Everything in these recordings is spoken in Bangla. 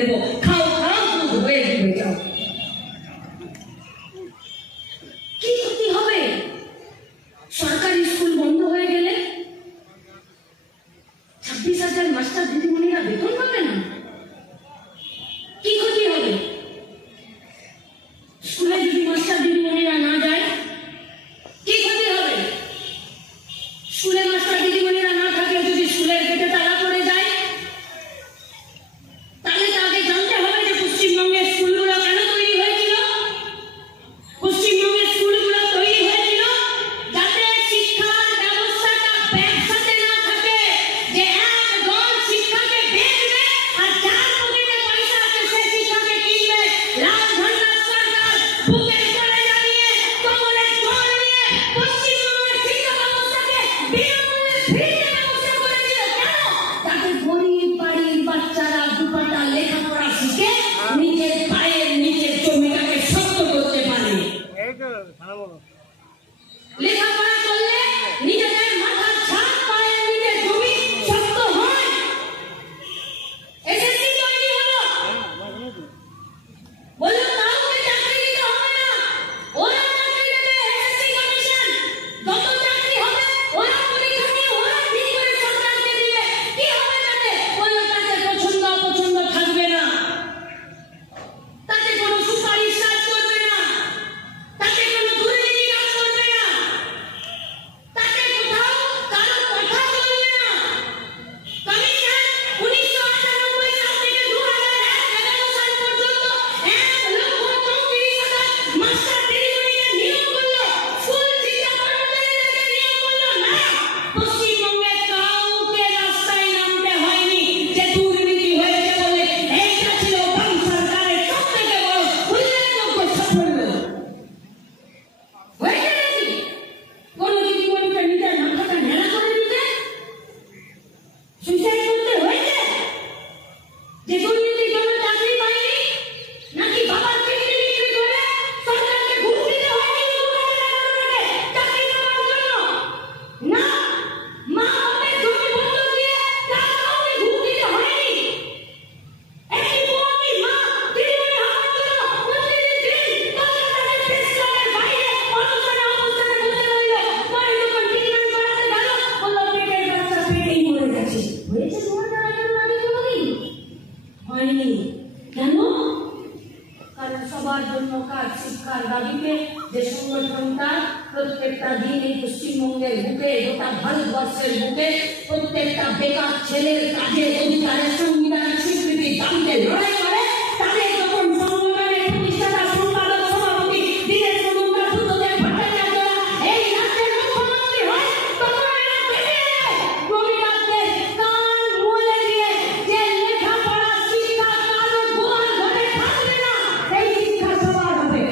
দেবো, খাও খাও দুধ হয়ে ডুবে যাও। কি ক্ষতি হবে সরকারি স্কুল বন্ধ হয়ে গেলে? 26,000 মাস্টার দিদিমণিরা বেতন পাবে না? কি ক্ষতি হবে? স্কুলে যদি মাস্টার দিদিমণিরা না যায় কি ক্ষতি হবে? স্কুলে মাস্টার দিদিমণিরা না থাকে, যদি স্কুলের গেটে তালা পড়ে যায়, তাহলে তাকে জানতে হবে যে পশ্চিমবঙ্গের স্কুলগুলো কেন তৈরি হয়েছিল। পশ্চিমবঙ্গের স্কুলগুলো তৈরি হয়েছিল যাতে শিক্ষার ব্যবস্থাটা ব্যবসাতে না থাকে, যে একদল শিক্ষাকে বেচবে আর যার পকেটে পয়সা আছে সে শিক্ষাকে কিনবে। লাল ঝান্ডার সরকার বুকের উপরে দাঁড়িয়ে কোমরে জল নিয়ে পশ্চিমবঙ্গের শিক্ষা ব্যবস্থাকে বিনামূল্যে ফ্রিতে ব্যবস্থা করে দিল। কেন? যাতে গরিব বাড়ির বাচ্চারা দুপাটা লেখাপড়া শিখে নিজের পায়ের নিচের জমিটাকে শক্ত করতে পারে। লেখাপড়া করলে নিজেদের মাথার ছাদ, পায়ের নিচে জমি শক্ত হয়। এসএসসি তৈরি হলো, বললো কাউকে চাকরি দিতে হবে না, ওরা চাকরি দেবে। এসএসসি কমিশন যত চাকরি হবে ওরা পরীক্ষা নিয়ে ওরা ঠিক করে সরকারকে দিবে। কি হবে তাতে? বললো তাতে পছন্দ অপছন্দ থাকবে না, তাতে কোনো সুপারিশ কাজ করবে না, তাতে কোনো দুর্নীতি কাজ করবে না, তাতে কোথাও কারো কথা চলবে না। কমিশন 1998 সাল থেকে 2011 সাল পর্যন্ত 1,34,000 মাস্টার দিদিমণিকে নিয়োগ করলো, স্কুল শিক্ষা কর্মচারীদেরকে নিয়োগ করলো না। পশ্চিমবঙ্গে কাউকে রাস্তায় নামতে হয়নি যে দুর্নীতি হয়েছে বলে। এইটা ছিল বাম সরকারের সব থেকে বড় উল্লেখযোগ্য সাফল্য। হয়েছে নাকি কোন দিদিমণিকে নিজের মাথাটা ন্যাড়া করে দিতে, সুইসাইড করতে হয়েছে? যে দুর্নীতির জন্য চাকরি পায়নি, নাকি বাবার চাকরি বিক্রি করে সরকারকে ঘুষ দিতে হয়নি চাকরি পাওয়ার জন্য? না, মা বাপের জমি বন্ধক দিয়ে তার কাউকে ঘুষ দিতে হয়নি। একটি মুয়াতি মা দিদিমণি হওয়ার জন্য প্রতিদিন কলকাতার প্রেস ক্লাবের বাইরে অনশনে অবস্থানে বসে রইল। পরে যখন ট্রিটমেন্ট করাতে গেল বললো পেটের বাচ্চা পেটেই মরে গেছে। হয়েছে তোমার দ্বারা কেন আগে কোনোদিন হয়নি? কেন? কারণ সবার জন্য কাজ শিক্ষার দাবিতে যে সংগঠনটা প্রত্যেকটা দিন এই পশ্চিমবঙ্গের বুকে, গোটা ভারতবর্ষের বুকে প্রত্যেকটা বেকার ছেলের কাজের অধিকারের সংবিধানের স্বীকৃতির দাবিতে লড়াই করে, তাদের যখন সংগঠনের প্রতিষ্ঠাতা সম্পাদক সভাপতি দীনেশ মজুমদার বুদ্ধদেব ভট্টাচার্যরা এই রাজ্যের মুখ্যমন্ত্রী হয়, তখন এরা বেরিয়ে যায় প্রবিধানদের কান মুলে দিয়ে যে লেখাপড়া শিক্ষা কারো গোয়াল ঘরে থাকবে না, এই শিক্ষা সবার হবে।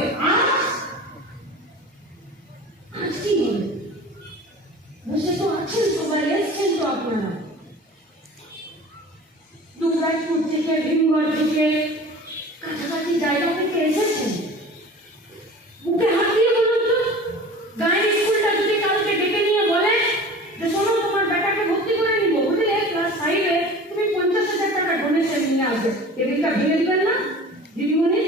আজ কি হবে? বসে তো আছেন সবাই, এসছেন তো আপনারা। দুবরাজপুর থেকে ভীমগড় থেকে কাছাকাছি জায়গা থেকে এসেছেন। বুকে হাত দিয়ে বলুন তো, গায়ের স্কুলটা যদি কাউকে ডেকে নিয়ে বলে যে শোনো তোমার বেটাকে ভর্তি করে নিব, বুঝলে ক্লাস 5-এ তুমি 50,000 টাকা ডোনেশন নিয়ে আসবে, টেবিলটা ভেঙে দিবেন না দিদিমণি?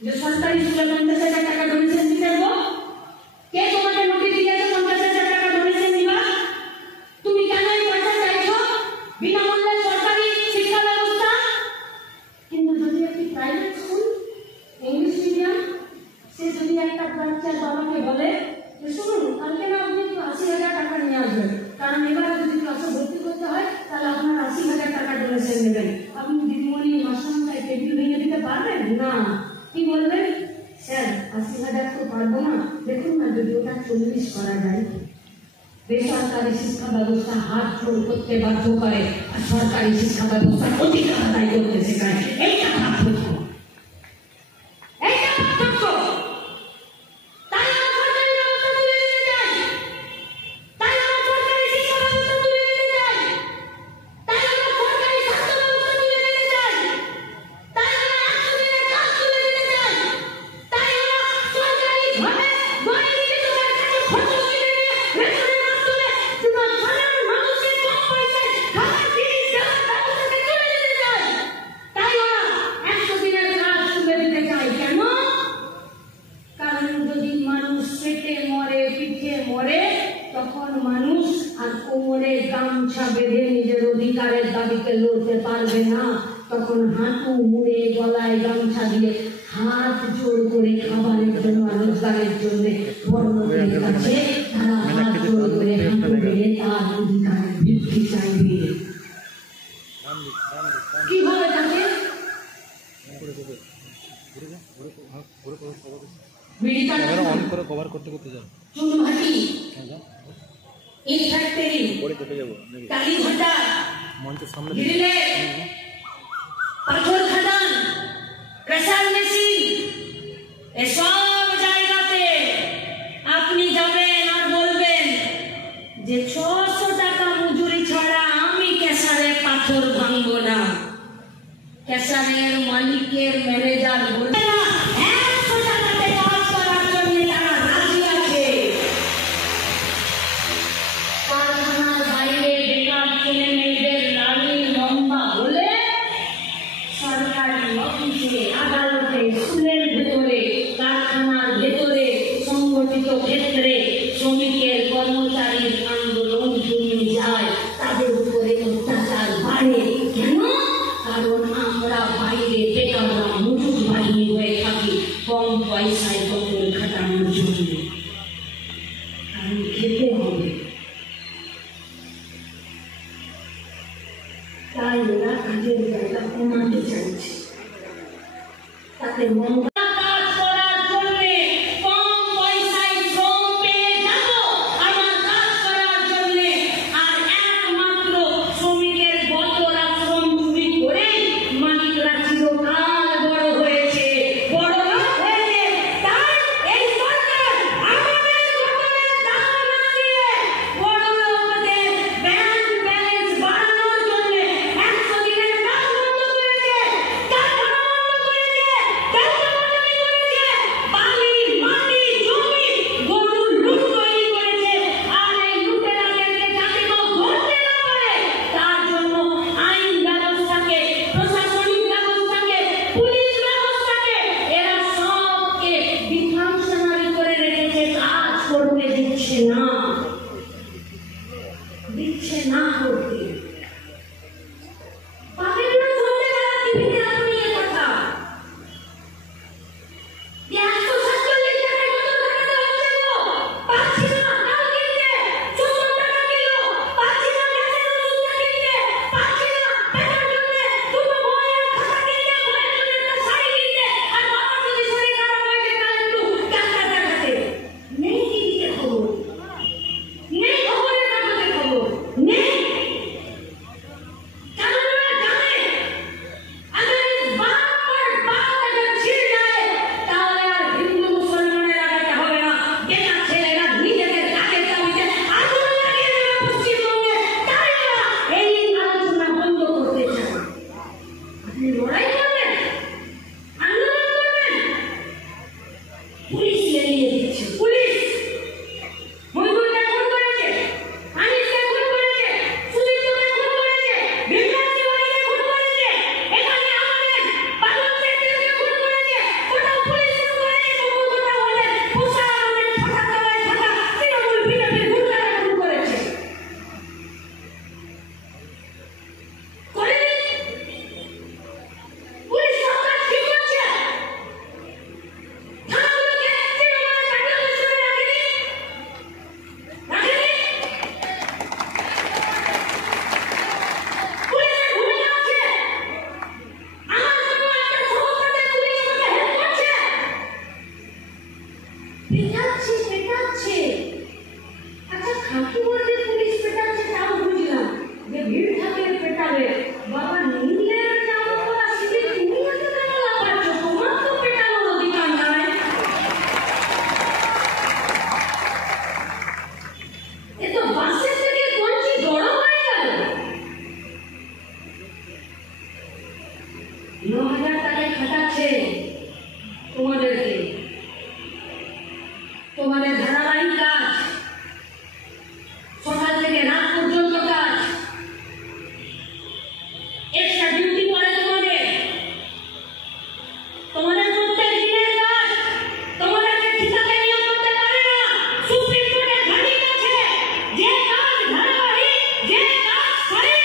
যে সরকারি স্কুলে 50,000 টাকা ডোনেশন দিতে দেবো? কে তোমাকে নোটিশ দিয়েছে 50,000 টাকা ডোনেশন দিবা? তুমি কেন এই পয়সা চাইছো? বিনামূল্যে সরকারি শিক্ষা ব্যবস্থা। কিন্তু যদি একটি প্রাইভেট স্কুল ইংলিশ মিডিয়াম, সে যদি একটা বাচ্চার বাবাকে বলে যে শুনুন কালকে না আপনি 80,000 টাকা নিয়ে আসবেন, কারণ এবার যদি ক্লাসে ভর্তি করতে হয় তাহলে আপনার 80,000 টাকা ডোনেশন নেবেন, আপনি দিদিমণি মাস্টারমশাই টেবিল ভেঙে দিতে পারবেন না? কি বলবেন? স্যার 80,000 তো পারবো না, দেখুন না যদি ওটা 40 করা যায়। বেসরকারি শিক্ষা ব্যবস্থা হাত জোড় করতে বাধ্য করে আর সরকারি শিক্ষা ব্যবস্থা অধিকার আদায় করতে শেখায়। এইটা পার্থক্য, এইটা পার্থক্য। তাই আমরা সরকারি ব্যবস্থা তুলে নিতে চাই, তাই আমরা সরকারি শিক্ষা ব্যবস্থা তুলে নিতে চাই, তাই আমরা সরকারি স্বাস্থ্য ব্যবস্থা তুলে নিতে চাই, তাই আমরা 100 দিনের কাজ তুলে নিতে চাই, তাই আমরা সরকারি ভাবে গরিব বিধবার কাছে খরচ কিনে নিয়ে রেশনের মাধ্যমে সাধারণ মানুষের কম পয়সায় খাবার কিনে দেওয়ার ব্যবস্থাকে তুলে নিতে চাই। অধিকারের দাবিকে লড়তে পারবে না, তখন হাঁটু মুড়ে গলায় গামছা দিয়ে হাত জোর করে খাবারের জন্য রোজগারের জন্য বড়দের কাছে তারা হাত জোর করে হাঁটু বেড়ে তার অধিকারের ভিত্তি চাইবে। কিভাবে থাকে পাথর খাদান, প্রেসার মেশিন, এসব জায়গাতে আপনি যাবেন আর বলবেন যে 600 টাকা মজুরি ছাড়া আমি কেসারে পাথর ভাঙবো না। কেসারের মালিকের ম্যানেজার বলবে না 100 টাকাতে কাজ করার জন্য তারা রাজি আছে। কারখানার বাইরে বেকার ছেলে মেয়েদের লাইন লম্বা হলে সরকারি অফিসে, আদালতে, স্কুলের ভেতরে, কারখানার ভেতরে, সংগঠিত ক্ষেত্রে শ্রমিকের কর্মচারীর আন্দোলন জমে যায়, তাদের উপরে অত্যাচার বাড়ে। কেন? কারণ আমরা বাইরে বেকাররা মজুর বাহিনী হয়ে থাকি কম পয়সায় কঠোর খাটানোর জন্য। কারণ খেতে হবে, তাই ওরা কাজের জায়গা কমাতে চাইছে। তাদের কাজ করার জন্য কম পয়সায় শ্রম পেয়ে যাব, আমার কাজ করার জন্য আর একমাত্র শ্রমিকের বতরা শ্রম চুরি করে মালিকরা চিরকাল বড় হয়েছে, বড় লোক হয়েছে। তাই এই সরকার আমাদের সকলের দাম না দিয়ে বড় লোকদের ব্যাংক ব্যালেন্স বাড়ানোর জন্য 100 দিনের কাজ বন্ধ করেছে, কারখানা বন্ধ করেছে, ব্যবসা-বাণিজ্য করেছে, বালি, মাটি, জমি, গরুর লুট তৈরি করেছে। আর এই লুটেরাদেরকে যাতে কেউ ধরতে না পারে তার জন্য আইন ব্যবস্থাকে, প্রশাসনিক ব্যবস্থাকে, পুলিশ ব্যবস্থাকে এরা সবকে ডিফাংশনারি করে রেখেছে, কাজ করতে দিচ্ছে না করতে। পাবেন না শুনতে তারা টিভিতে আপনি এ কথা যে 147 টাকায় কত টাকা হচ্ছে গো, পাচ্ছি না ডাল কিনতে, 70 টাকা কিলো, পাচ্ছি না গ্যাসের ওষুধটা কিনতে, পাচ্ছি না পেটার জন্য দুটো বইয়ের খাতা কিনতে, বইয়ের জন্য একটা শাড়ি কিনতে, আর বাবার যদি শরীর খারাপ হয়েছে তার একটু ডাক্তার দেখাতে। নেই টিভিতে খবর, নেই খবরের কাগজে খবর, নেই। কারণ ওরা জানে अगर इस बात पर बात अगर छिड़ जाए তাহলে আর হিন্দু মুসলমানের আগাতে হবে না। বেকার ছেলেরা নিজেদের কাজের দাবিতে আগুন লাগিয়ে দেবে পশ্চিমবঙ্গে, তাই ওরা এই আলোচনা বন্ধ করতে চায়। আপনি লড়াই করবেন, আন্দোলন করবেন, পুলিশ এড়িয়ে দিচ্ছে। পুলিশ মজদুরকে খুন করেছে, আনিসকে খুন করেছে, সুদীপ্তকে খুন করেছে, বিমলাকে বাড়িতে খুন করেছে, এখানে আমাদের বাদল শেখকে খুন করেছে, কোথাও পুলিশ খুন করেছে, তবু কোথাও হলে পোষা আমাদের ফাঁকা তলায় থাকা তৃণমূল বিজেপির গুন্ডারা খুন করেছে। করেনি? পুলিশ সরকার কি করছে? থানাগুলোকে তৃণমূলের কার্যালয় হিসেবে রাখেনি? রাখেনি? পুলিশের ভূমিকা আছে। আমার জন্য একটা সমস্যাতে পুলিশ আমাকে হেল্প করছে। পেটাচ্ছে। আচ্ছা, খাকি বলতে পুলিশ পেটাচ্ছে তাও বুঝলাম, যে ভিড় থাকে পেটাবে। বাবা নীলের জামা পরা শিখে তুমি এত কেন লাফাচ্ছ? তোমার তো পেটানোর অধিকার নাই। এ তো বাসের থেকে কঞ্চি বড় হয়ে গেল। 9,000 টাকায় খাটাচ্ছে তোমাদেরকে, তোমাদের ধারাবাহিক কাজ, সকাল থেকে রাত পর্যন্ত কাজ, এক্সট্রা ডিউটি করে তোমাদের প্রত্যেক দিনের কাজ তোমাদেরকে ঠিকাতে নিয়োগ করতে পারে না। সুপ্রিম কোর্টের ভার্ডিক্ট আছে, যে কাজ ধারাবাহিক, যে কাজ সঠিক,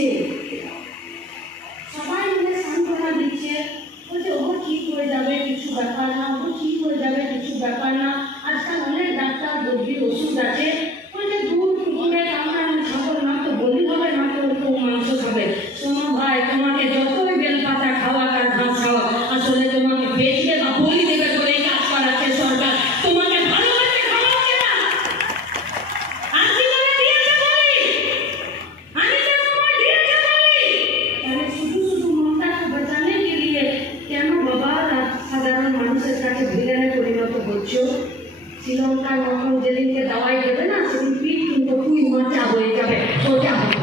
ভাবছে, সবাই মিলে সান্ত্বনা দিচ্ছে, বলছে ও ঠিক হয়ে যাবে, কিছু ব্যাপার না, ও ঠিক হয়ে যাবে, কিছু ব্যাপার না, আজকাল অনেক ডাক্তার রোগীর ওষুধ আছে। বলছে দূর দূরে আমরা খাবো না, তো বলি হবে না, তো মাংস খাবে। শোনো ভাই, তোমাকে যতই বেলপাতা খাওয়া আর ঘাস খাওয়া, আসলে তোমাকে বেচবে বা বলি দেবে করে কাজ করাচ্ছে সরকার, তোমাকে ভালোবাসে খাওয়াচ্ছে না। আর কি করে দিয়েছে বলি, আমি তো তোমায় দিয়েছে বলি, তাহলে শুধু শুধু মনটাকে বাঁচানে কে লিয়ে কেন বাবা সাধারণ মানুষের কাছে ভিলেনে পরিণত হচ্ছো? শ্রীলঙ্কার মতন যেদিনকে দাওয়াই দেবে না, সেদিন পিঠ কিন্তু তুই মজা হয়ে যাবে, সোজা হবে।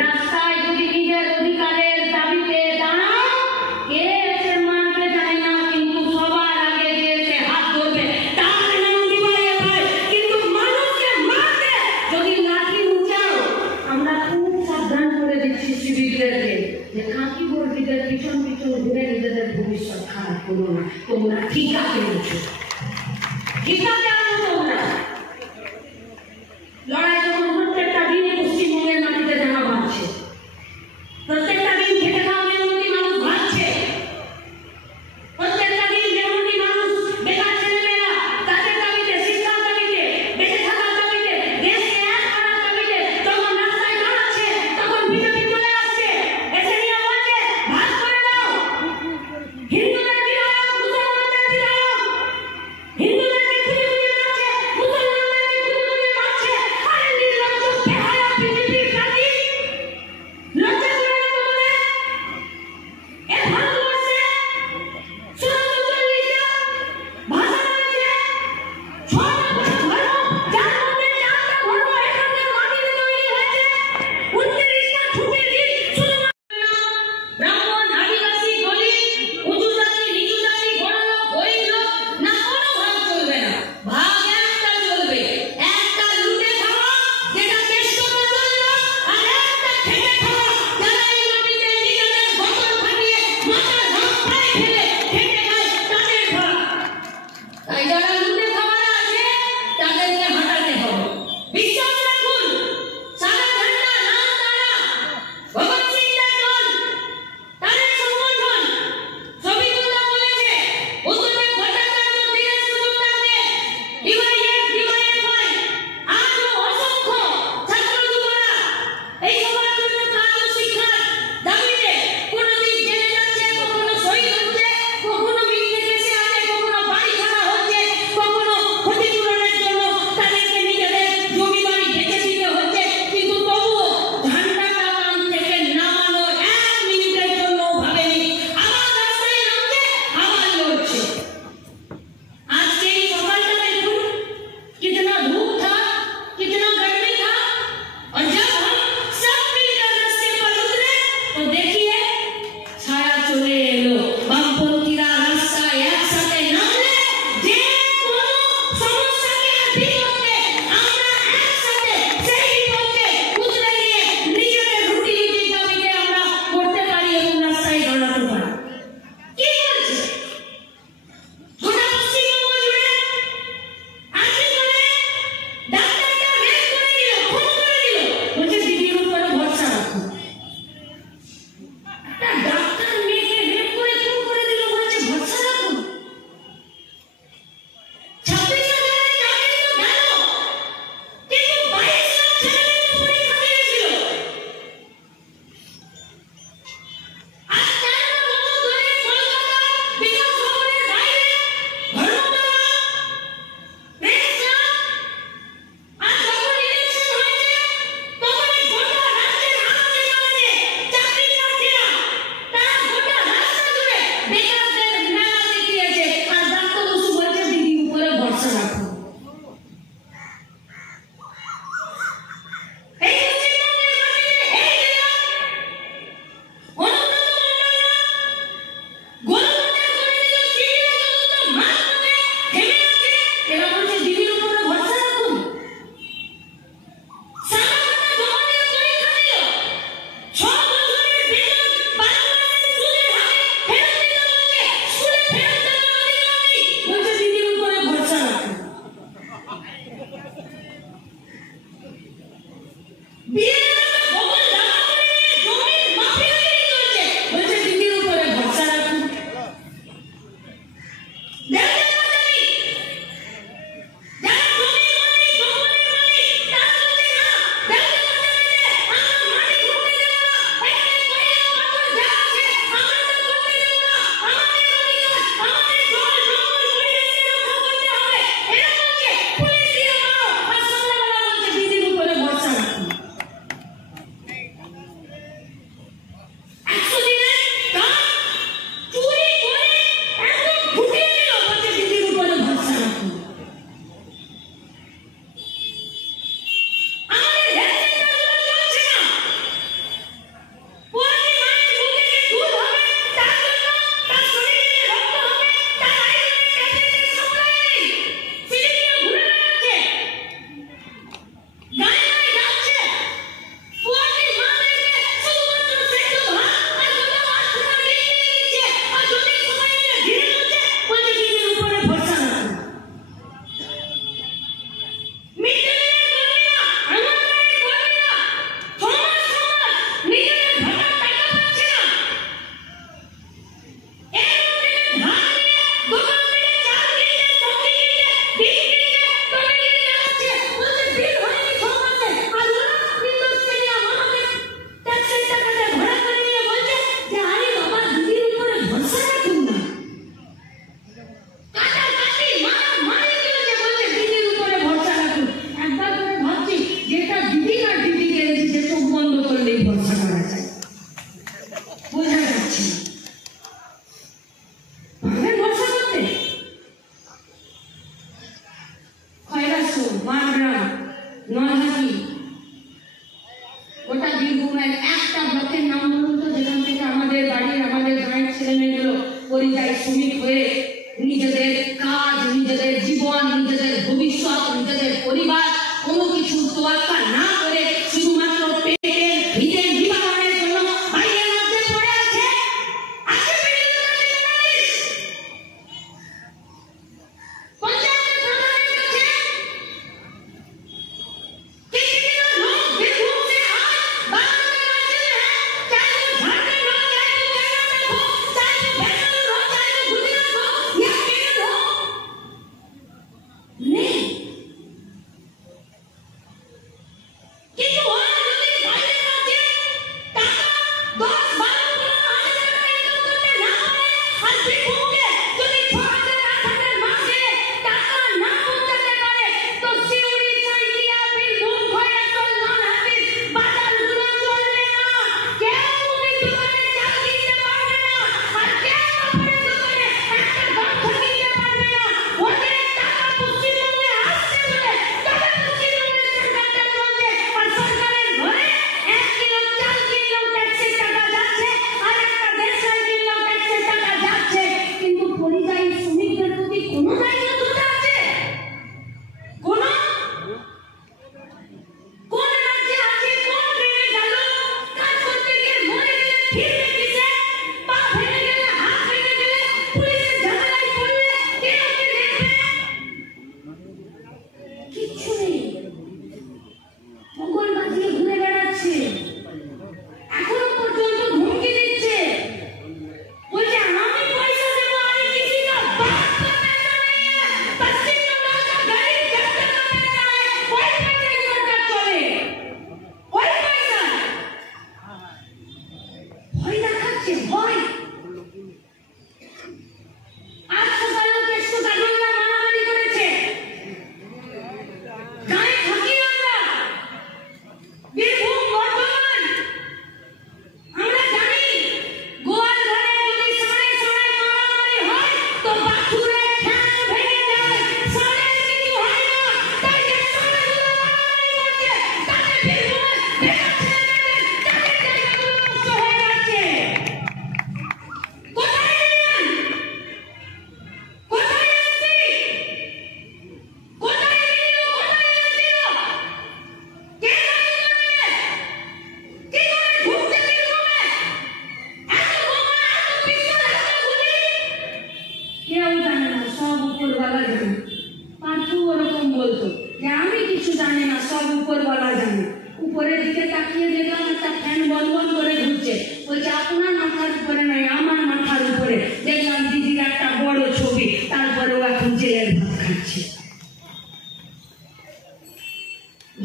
রাস্তায় যদি নিজের অধিকারের দাবিতে দাঁড়াও, কে এসে মানবে জানি না, কিন্তু সবার আগে যে এসে হাত ধরবে তার নাম দিবাই ভাই। কিন্তু মানুষকে মারতে যদি লাঠি উঁচাও, আমরা খুব সাবধান করে দিচ্ছি সিভিকদেরকে যে খাঁটি বর্গীদের পিছন পিছন ঘুরে নিজেদের ভবিষ্যৎ খারাপ করো না। তোমরা ঠিক আছে বলছো, ঠিক আছে তোমরা লড়াই যখন প্রত্যেকটা দিন পশ্চিমবঙ্গের মাটিতে জানা ভাবছে, প্রত্যেকটা দিন খেটে খাওয়া মেহনতি মানুষ ভাবছে, প্রত্যেকটা দিন মেহনতি মানুষ বেকার ছেলেমেয়েরা তাদের দাবিতে, শিক্ষার দাবিতে, বেঁচে থাকার দাবিতে, দেশকে এক করার দাবিতে যখন রাস্তায় দাঁড়াচ্ছে, তখন বিজেপি চলে আসছে, এসে নিয়ে বলছে ভাগ করে দাও, হিন্দুদের বিধায়ক, মুসলমানদের বিধায়ক, হিন্দুদেরকে খুঁজে খুঁজে মারছে, মুসলমানদেরকে খুঁজে খুঁজে মারছে। আরে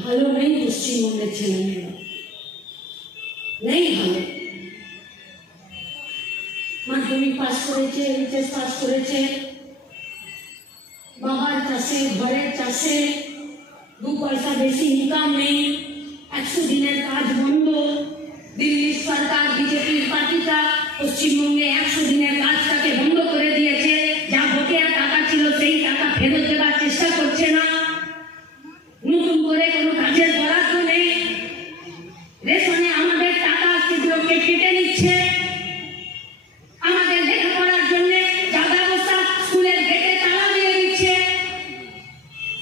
ভালো নেই পশ্চিমবঙ্গের ছেলেমেয়েরা, নেই ভালো। মাধ্যমিক পাস করেছে, এইচএস পাস করেছে, বাবার চাষে, ঘরের চাষে, 2 পয়সা বেশি ইনকাম নেই, 100 দিনের কাজ বন্ধ। দিল্লি সরকার, বিজেপির পার্টিটা পশ্চিমবঙ্গে 100 দিনের কাজটাকে বন্ধ করে দিয়েছে। যা বকেয়া টাকা ছিল সেই টাকা ফেরত দেওয়ার চেষ্টা করছে না। নতুন করে কোনো কাজের বরাদ্দ নেই। রেশনে আমাদের টাকা সেগুলোকে কেটে নিচ্ছে। আমাদের লেখাপড়ার জন্য যা ব্যবস্থা, স্কুলের গেটে তালা দিয়ে দিচ্ছে।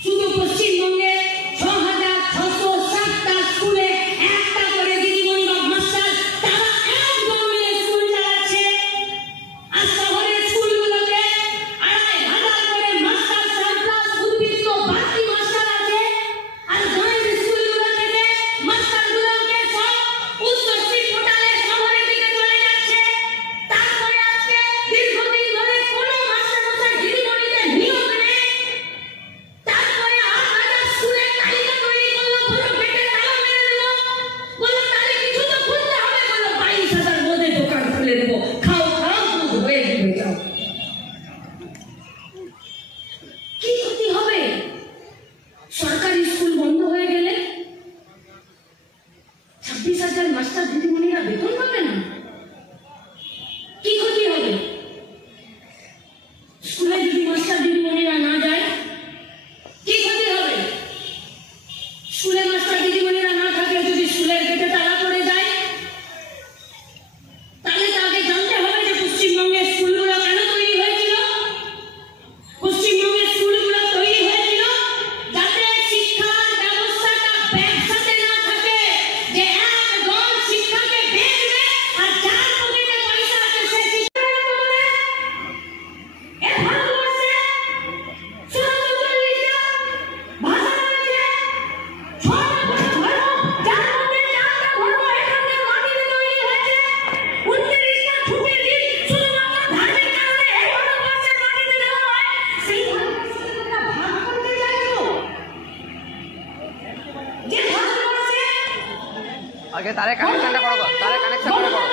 শুধু পশ্চিমবঙ্গে 6,660টা স্কুলে একটা করে দিদিমণি বা মাস্টার, তারা একদম মিলে স্কুল চালাচ্ছে। আর শহরের স্কুলগুলোতে 2,500 করে মাস্টার সারপ্লাস উদ্বৃত্ত বাড়তি মাস্টার আছে। আর গ্রামের স্কুলগুলো থেকে মাস্টারগুলোকে সব উচ্চশিক্ষিত পোর্টালে শহরের দিকে চলে যাচ্ছে। তারপরে আজকে দীর্ঘদিন ধরে কোনো মাস্টারমশাই দিদিমণিদের নিয়োগ নেই। তারপরে আপনারা স্কুলের তালিকা তৈরি করলো, কোনো গেটে তালা মেরে দিল, বললো তাহলে কিছু তো খুলতে হবে, বললো 22,000 মধ্যে দোকান খুলে দেবো, খাও খাও দুধ হয়ে যাও। কি ক্ষতি হবে? সরকারি স্কুল বন্ধ হয়ে গেলে 26,000 মাস্টার দিদিমণিরা বেতন পাবে না? কি ক্ষতি হবে? স্কুলে যদি মাস্টার দিদিমণিরা না যায় কি ক্ষতি হবে? স্কুলে মাস্টার দিদিমণিরা না থাকে, যদি স্কুলের গেটে তালা পড়ে যায়, তাহলে তাকে জানতে হবে যে পশ্চিমবঙ্গের স্কুলগুলো কেন তৈরি হয়েছিল। পশ্চিমবঙ্গের স্কুলগুলো তৈরি হয়েছিল যাতে শিক্ষার ব্যবস্থাটা ব্যবসাতে না থাকে, যে একদল শিক্ষাকে বেচবে আর যার পকেটে পয়সা আছে সে শিক্ষা দেবে। এ ভারতবর্ষে 44টা ভাষা রয়েছে, 6টা ধর্ম, যার মধ্যে 4টা ধর্ম এখানকার মাটিতে তৈরি হয়েছে। 29টা ছুটির দিন শুধুমাত্র ধার্মিক কারণে এই ভারতবর্ষের মাটিতে দেওয়া হয়। সেই ভারতবর্ষকে তোমরা ভাগ করতে চাইছো? যে ভারতবর্ষে আগে তারে কানেকশনটা করো, তারে কানেকশন করে করো।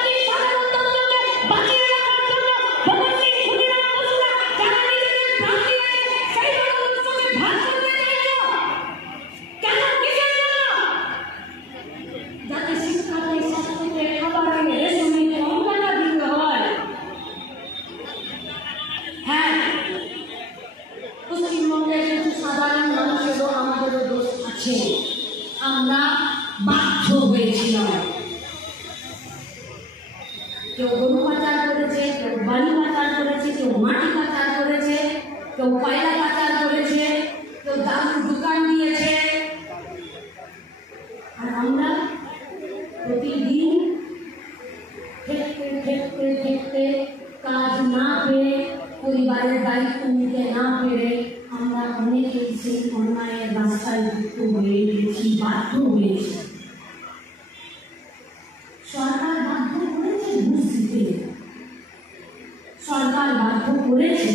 পশ্চিমবঙ্গের কিছু সাধারণ মানুষেরও আমাদেরও দোষ আছে। আমরা বাধ্য হয়েছিলাম। কেউ গরু পাচার করেছে, কেউ বালি পাচার করেছে, কেউ মাটি পাচার করেছে, কেউ কয়লা পাচার করেছে, কেউ দারুর দোকান দিয়েছে। আর আমরা প্রতিদিন খেতে কাজ না পেয়ে, পরিবারের দায়িত্ব নিতে না পেরে আমরা অনেকেই সেই অন্যায়ের রাস্তায় যুক্ত হয়ে গেছি, বাধ্য হয়েছি। সরকার বাধ্য করেছে ঘুষ দিতে, সরকার বাধ্য করেছে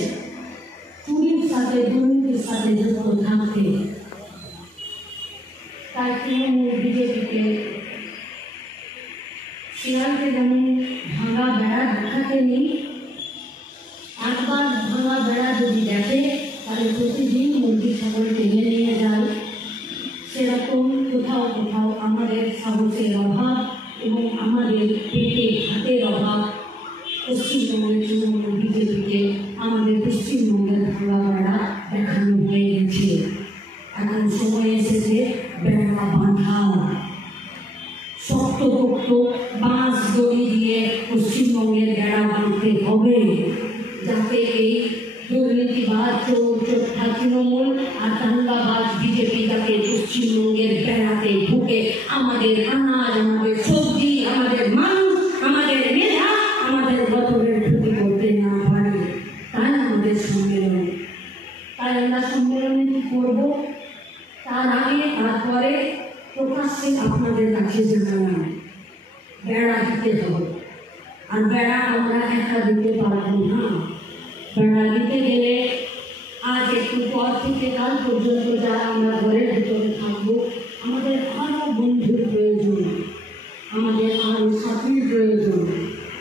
তাই আমরা সম্মেলনে করব তার আগে তারপরে প্রকাশ্যে আপনাদের কাছে জানালাম বেড়া দিতে হবে। আর বেড়া আমরা একা দিতে পারবো না। বেড়া দিতে গেলে আজ একটু পর থেকে কাল পর্যন্ত যারা আমরা ঘরের ভিতরে থাকবো আমাদের আরও বন্ধুর প্রয়োজন, আমাদের আরও সাথীর প্রয়োজন।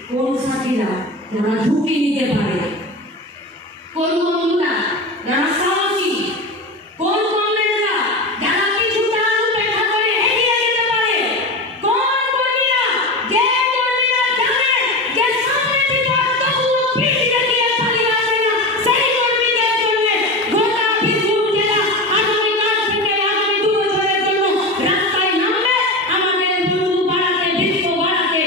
কোন সাথীরা? যারা ঝুঁকি নিতে পারে। কোন বন্ধুরা? যারা সাহসী। কোন কমরেডরা? যারা কিছুটা উপেক্ষা করে এগিয়ে যেতে পারে। কোন কর্মীরা? যে কর্মীরা জানে যে সামনে বিপদগুলো পিঠ দেখিয়ে পালিয়ে আসে না, সেই কর্মীদের জন্য গোটা বীরভূম জেলা আগামীকাল থেকে আগামী 2 বছরের জন্য রাস্তায় নামবে আমাদের বন্ধু বাড়াতে, বিক্ষোভ বাড়াতে।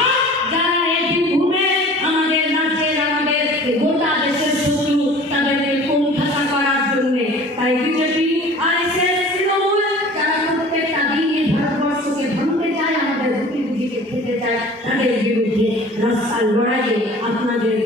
আর যারা এই বীরভূমে আমাদের রাজ্যের, আমাদের গোটা দেশের শত্রু, তাদেরকে কোণঠাসা করার জন্য। তাই বিজেপি, আরএসএস, তৃণমূল যারা প্রত্যেকটা দিন এই ভারতবর্ষকে ভাঙতে চায়, আমাদের বুঝিকে খেতে চায়, তাদের বিরুদ্ধে রাস্তায় লড়াইয়ে আপনাদের